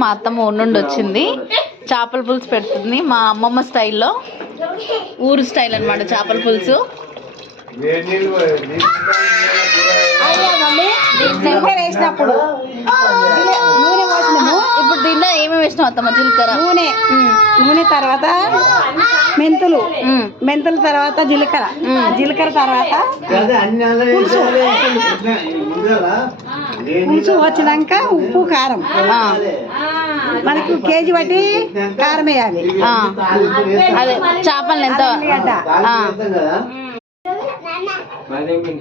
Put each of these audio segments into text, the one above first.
మా అత్తమ్మ నుండి వచ్చింది, చేపల పులుసు పెడుతుంది మా అమ్మమ్మ స్టైల్లో, ఊరు స్టైల్ అనమాట చేపల పులుసు. వేసినప్పుడు నూనె పోసినాము. ఇప్పుడు దీంట్లో ఏమేమి వేసినాం అత్తమ్మ? జీలకర్ర, నూనె తర్వాత మెంతులు తర్వాత జీలకర్ర తర్వాత పులుసు వచ్చినాక ఉప్పు కారం, మనకు కేజీ బట్టి కారం వేయాలి. అదే చేపలు ఎంత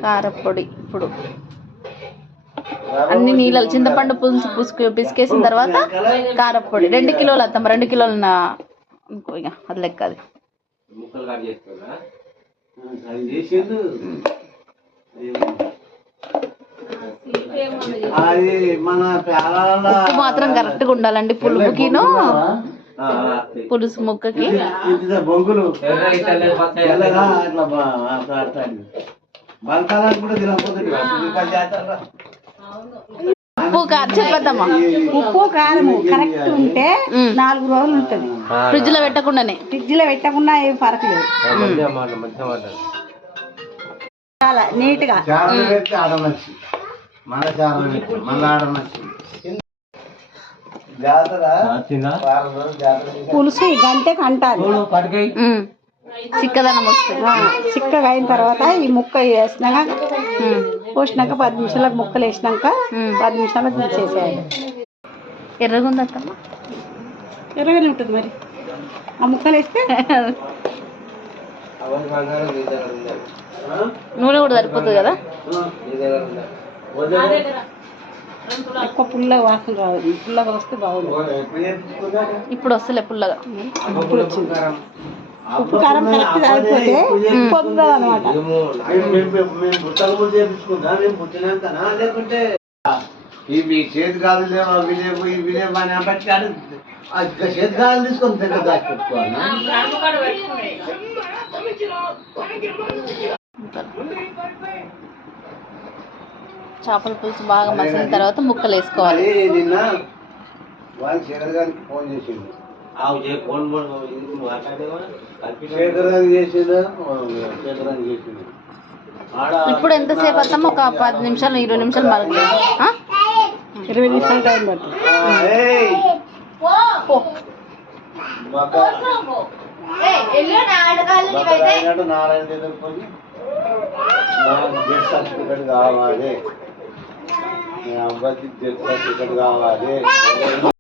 కారపొడి. ఇప్పుడు అన్ని నీళ్ళ చింతపండు పులుసు పిసికేసిన తర్వాత కారపొడి 2 కిలోలు అత్తమ్మ, 2 కిలోలు అనుకో, ఇక అది లెక్క. అది ఉప్పు మాత్రం కరెక్ట్గా ఉండాలండి పులుపుకిను పులుసు ముక్కకి. ఉప్పు కారం చెప్పద్దమ్మా. ఉప్పు కారము కరెక్ట్ ఉంటే 4 రోజులు ఉంటుంది. ఫ్రిడ్జ్ లో పెట్టకుండానే, ఏం ఫరక లేదు. చాలా నీట్ గా పులుసు గంటకి అంటారు. చిక్కదనం వస్తుంది. చిక్కగా అయిన తర్వాత ఈ ముక్క వేసినాక పోసినాక 10 నిమిషాలకు ముక్కలు వేసినాక 10 నిమిషాలకు దించేసేయాలి. ఎర్రగా ఉంది అత్తమ్మ, ఎర్రగానే ఉంటుంది మరి ఆ ముక్కలు వేస్తే. నూనె కూడా సరిపోతుంది కదా. ఎక్కువ పుల్లగా వాసన రావాలి, పుల్లగా వస్తే బాగుంది. ఇప్పుడు వస్తలే పుల్లగా, ఇప్పుడు వచ్చింది. ఉప్పు కారం కరెక్ట్ అయిపోతే పొందదు అనమాట. ఇవి చేతి గాలు లేవు, అవి లేవు, ఇవి లేవు అని అప్పటికాడు చేతి గాలు తీసుకొని దగ్గర దాచిపెట్టుకోవాలి. చేపల పులుసు బాగా మసిలిన తర్వాత ముక్కలు వేసుకోవాలి. నిన్న వాళ్ళు శేఖర్ గారికి ఫోన్ చేసిండు, ఇప్పుడు ఎంతసేపు అత్తమ్మ? ఒక 10 నిమిషాలు 20 నిమిషాలు మరగలేదు. 20 నిమిషాలు టైం పడుతుంది. సర్టిఫికెట్ కావాలి, అబ్బాయికి డెత్ సర్టిఫికెట్ కావాలి.